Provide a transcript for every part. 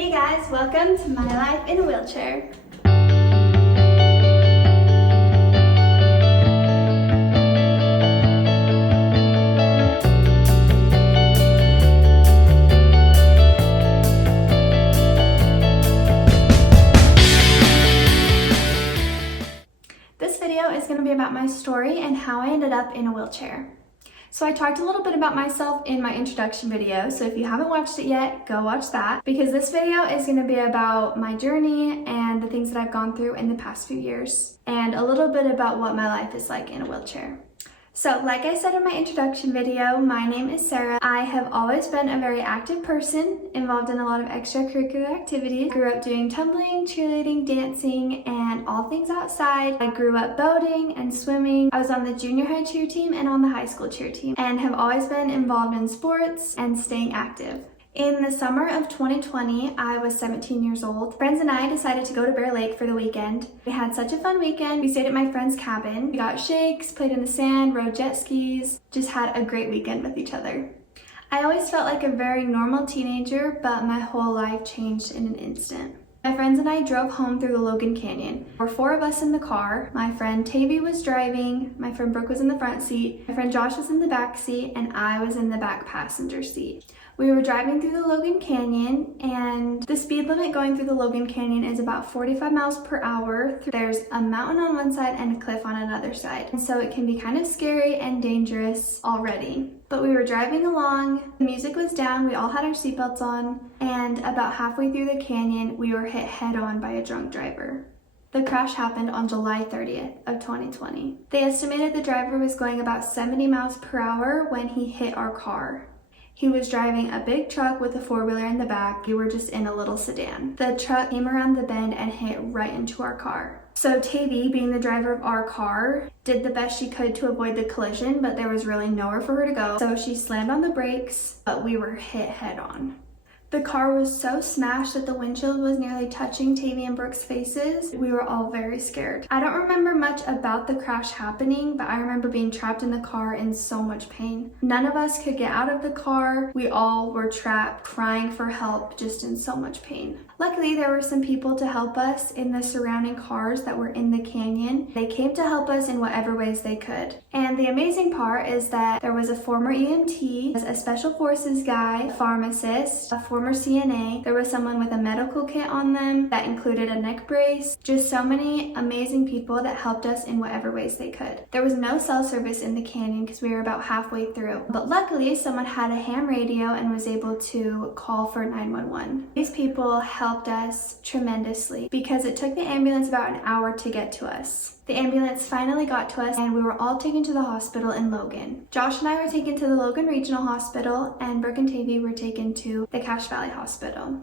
Hey guys, welcome to My Life in a Wheelchair. This video is going to be about my story and how I ended up in a wheelchair. So I talked a little bit about myself in my introduction video, so if you haven't watched it yet, go watch that, because this video is going to be about my journey and the things that I've gone through in the past few years, and a little bit about what my life is like in a wheelchair. So like I said in my introduction video, my name is Sarah. I have always been a very active person, involved in a lot of extracurricular activities. Grew up doing tumbling, cheerleading, dancing, and all things outside. I grew up boating and swimming. I was on the junior high cheer team and on the high school cheer team, and have always been involved in sports and staying active. In the summer of 2020, I was 17 years old. Friends and I decided to go to Bear Lake for the weekend. We had such a fun weekend. We stayed at my friend's cabin. We got shakes, played in the sand, rode jet skis, just had a great weekend with each other. I always felt like a very normal teenager, but my whole life changed in an instant. My friends and I drove home through the Logan Canyon. There were 4 of us in the car. My friend Tavy was driving, my friend Brooke was in the front seat, my friend Josh was in the back seat, and I was in the back passenger seat. We were driving through the Logan Canyon, and the speed limit going through the Logan Canyon is about 45 miles per hour. There's a mountain on one side and a cliff on another side, and so it can be kind of scary and dangerous already. But we were driving along, the music was down, we all had our seatbelts on, and about halfway through the canyon, we were hit head-on by a drunk driver. The crash happened on July 30th of 2020. They estimated the driver was going about 70 miles per hour when he hit our car. He was driving a big truck with a 4-wheeler in the back. We were just in a little sedan. The truck came around the bend and hit right into our car. So Tavy, being the driver of our car, did the best she could to avoid the collision, but there was really nowhere for her to go. So she slammed on the brakes, but we were hit head on. The car was so smashed that the windshield was nearly touching Tavy and Brooke's faces. We were all very scared. I don't remember much about the crash happening, but I remember being trapped in the car in so much pain. None of us could get out of the car. We all were trapped, crying for help, just in so much pain. Luckily, there were some people to help us in the surrounding cars that were in the canyon. They came to help us in whatever ways they could. And the amazing part is that there was a former EMT, a special forces guy, a pharmacist, a former CNA. There was someone with a medical kit on them that included a neck brace. Just so many amazing people that helped us in whatever ways they could. There was no cell service in the canyon because we were about halfway through. But luckily, someone had a ham radio and was able to call for 911. These people helped us tremendously because it took the ambulance about an hour to get to us. The ambulance finally got to us and we were all taken to the hospital in Logan. Josh and I were taken to the Logan Regional Hospital, and Brooke and Tavy were taken to the Cache Valley Hospital.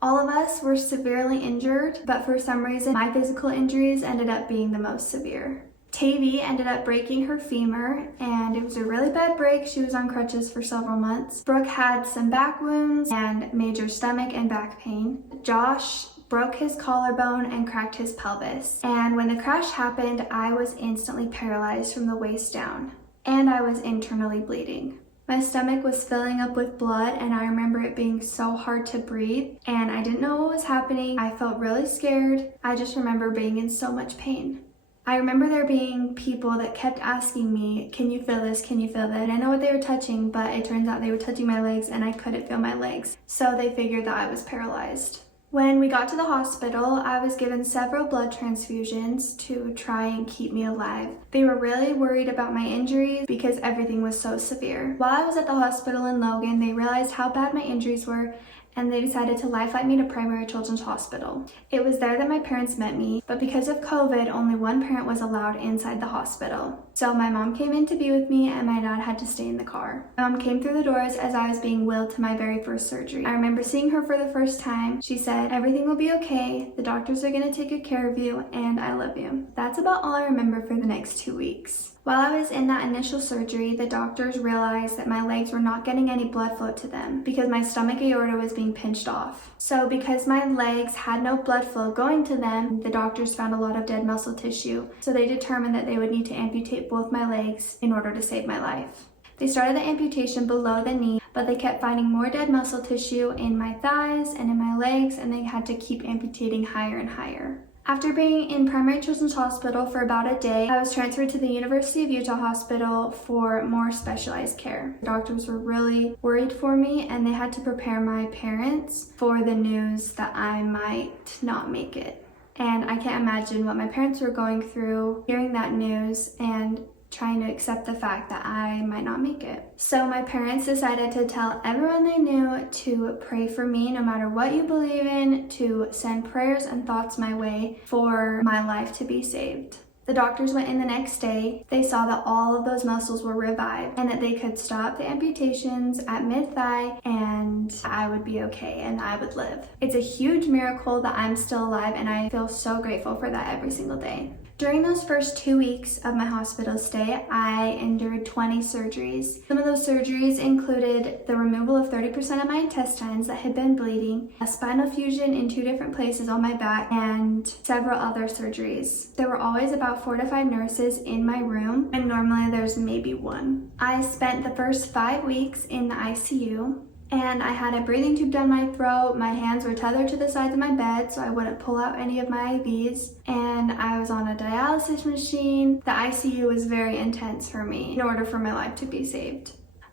All of us were severely injured, but for some reason my physical injuries ended up being the most severe. Tavy ended up breaking her femur, and it was a really bad break. She was on crutches for several months. Brooke had some back wounds and major stomach and back pain. Josh broke his collarbone and cracked his pelvis. And when the crash happened, I was instantly paralyzed from the waist down, and I was internally bleeding. My stomach was filling up with blood, and I remember it being so hard to breathe, and I didn't know what was happening. I felt really scared. I just remember being in so much pain. I remember there being people that kept asking me, can you feel this, can you feel that? And I know what they were touching, but it turns out they were touching my legs and I couldn't feel my legs. So they figured that I was paralyzed. When we got to the hospital, I was given several blood transfusions to try and keep me alive. They were really worried about my injuries because everything was so severe. While I was at the hospital in Logan, they realized how bad my injuries were, and they decided to life flight me to Primary Children's Hospital. It was there that my parents met me, but because of COVID, only one parent was allowed inside the hospital. So my mom came in to be with me, and my dad had to stay in the car. My mom came through the doors as I was being wheeled to my very first surgery. I remember seeing her for the first time. She said, everything will be okay, the doctors are gonna take good care of you, and I love you. That's about all I remember for the next 2 weeks. While I was in that initial surgery, the doctors realized that my legs were not getting any blood flow to them because my stomach aorta was being pinched off. So because my legs had no blood flow going to them, the doctors found a lot of dead muscle tissue. So they determined that they would need to amputate both my legs in order to save my life. They started the amputation below the knee, but they kept finding more dead muscle tissue in my thighs and in my legs, and they had to keep amputating higher and higher. After being in Primary Children's Hospital for about a day, I was transferred to the University of Utah Hospital for more specialized care. The doctors were really worried for me, and they had to prepare my parents for the news that I might not make it. And I can't imagine what my parents were going through hearing that news and trying to accept the fact that I might not make it. So my parents decided to tell everyone they knew to pray for me no matter what you believe in, to send prayers and thoughts my way for my life to be saved. The doctors went in the next day. They saw that all of those muscles were revived and that they could stop the amputations at mid-thigh and I would be okay and I would live. It's a huge miracle that I'm still alive, and I feel so grateful for that every single day. During those first 2 weeks of my hospital stay, I endured 20 surgeries. Some of those surgeries included the removal of 30% of my intestines that had been bleeding, a spinal fusion in 2 different places on my back, and several other surgeries. There were always about 4 to 5 nurses in my room, and normally there's maybe 1. I spent the first 5 weeks in the ICU. And I had a breathing tube down my throat. My hands were tethered to the sides of my bed so I wouldn't pull out any of my IVs. And I was on a dialysis machine. The ICU was very intense for me in order for my life to be saved.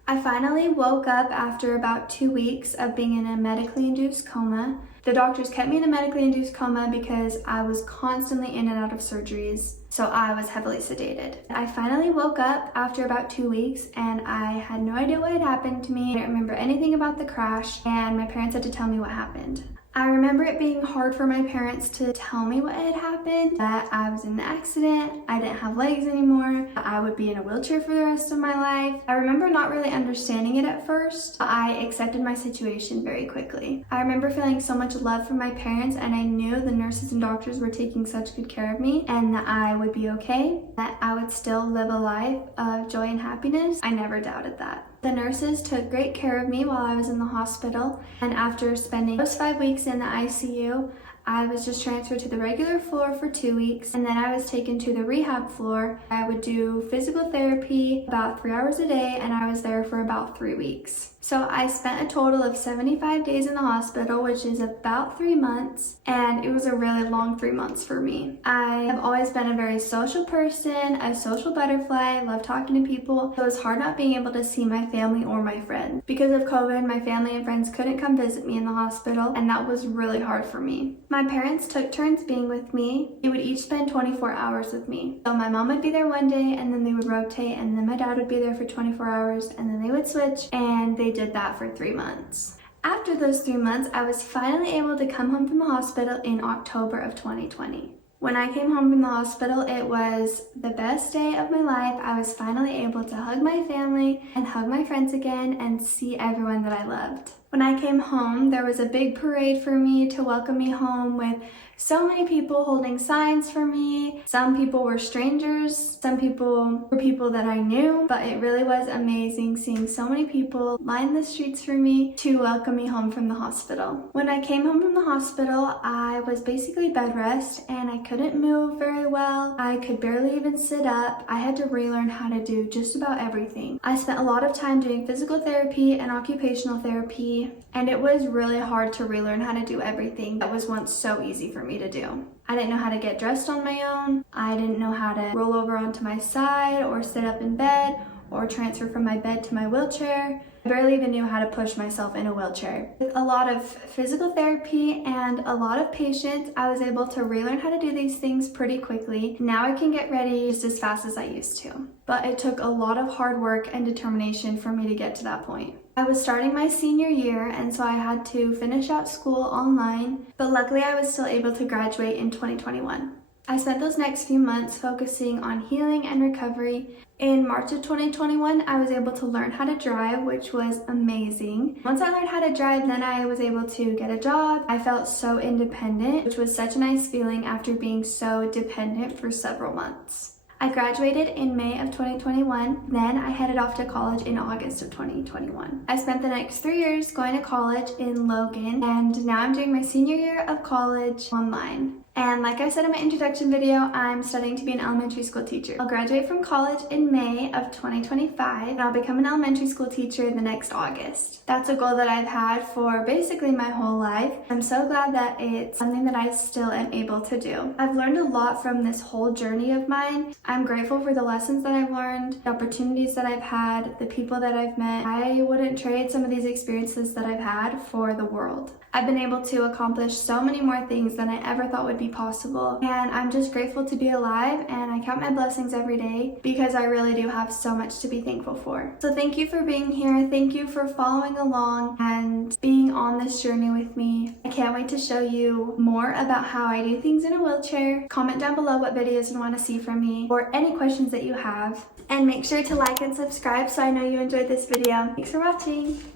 I finally woke up after about 2 weeks of being in a medically induced coma. The doctors kept me in a medically induced coma because I was constantly in and out of surgeries, so I was heavily sedated. I finally woke up after about 2 weeks, and I had no idea what had happened to me. I didn't remember anything about the crash, and my parents had to tell me what happened. I remember it being hard for my parents to tell me what had happened, that I was in an accident, I didn't have legs anymore, I would be in a wheelchair for the rest of my life. I remember not really understanding it at first, but I accepted my situation very quickly. I remember feeling so much love from my parents, and I knew the nurses and doctors were taking such good care of me and that I would be okay, that I would still live a life of joy and happiness. I never doubted that. The nurses took great care of me while I was in the hospital, and after spending those 5 weeks in the ICU, I was just transferred to the regular floor for 2 weeks, and then I was taken to the rehab floor. I would do physical therapy about 3 hours a day, and I was there for about 3 weeks. So I spent a total of 75 days in the hospital, which is about 3 months, and it was a really long 3 months for me. I have always been a very social person, a social butterfly, love talking to people. It was hard not being able to see my family or my friends. Because of COVID, my family and friends couldn't come visit me in the hospital, and that was really hard for me. My parents took turns being with me. They would each spend 24 hours with me. So my mom would be there one day, and then they would rotate, and then my dad would be there for 24 hours, and then they would switch, and they did that for 3 months. After those 3 months, I was finally able to come home from the hospital in October of 2020. When I came home from the hospital, it was the best day of my life. I was finally able to hug my family and hug my friends again and see everyone that I loved. When I came home, there was a big parade for me to welcome me home with so many people holding signs for me. Some people were strangers, some people were people that I knew, but it really was amazing seeing so many people line the streets for me to welcome me home from the hospital. When I came home from the hospital, I was basically bed rest and I couldn't move very well. I could barely even sit up. I had to relearn how to do just about everything. I spent a lot of time doing physical therapy and occupational therapy, and it was really hard to relearn how to do everything that was once so easy for me to do. I didn't know how to get dressed on my own. I didn't know how to roll over onto my side or sit up in bed or transfer from my bed to my wheelchair. I barely even knew how to push myself in a wheelchair. With a lot of physical therapy and a lot of patience, I was able to relearn how to do these things pretty quickly. Now I can get ready just as fast as I used to. But it took a lot of hard work and determination for me to get to that point. I was starting my senior year, and so I had to finish out school online, but luckily I was still able to graduate in 2021. I spent those next few months focusing on healing and recovery. In March of 2021, I was able to learn how to drive, which was amazing. Once I learned how to drive, then I was able to get a job. I felt so independent, which was such a nice feeling after being so dependent for several months. I graduated in May of 2021, then I headed off to college in August of 2021. I spent the next 3 years going to college in Logan, and now I'm doing my senior year of college online. And like I said in my introduction video, I'm studying to be an elementary school teacher. I'll graduate from college in May of 2025, and I'll become an elementary school teacher the next August. That's a goal that I've had for basically my whole life. I'm so glad that it's something that I still am able to do. I've learned a lot from this whole journey of mine. I'm grateful for the lessons that I've learned, the opportunities that I've had, the people that I've met. I wouldn't trade some of these experiences that I've had for the world. I've been able to accomplish so many more things than I ever thought would be possible, and I'm just grateful to be alive, and I count my blessings every day because I really do have so much to be thankful for. So thank you for being here. Thank you for following along and being on this journey with me. I can't wait to show you more about how I do things in a wheelchair. Comment down below what videos you want to see from me or any questions that you have. And make sure to like and subscribe so I know you enjoyed this video. Thanks for watching.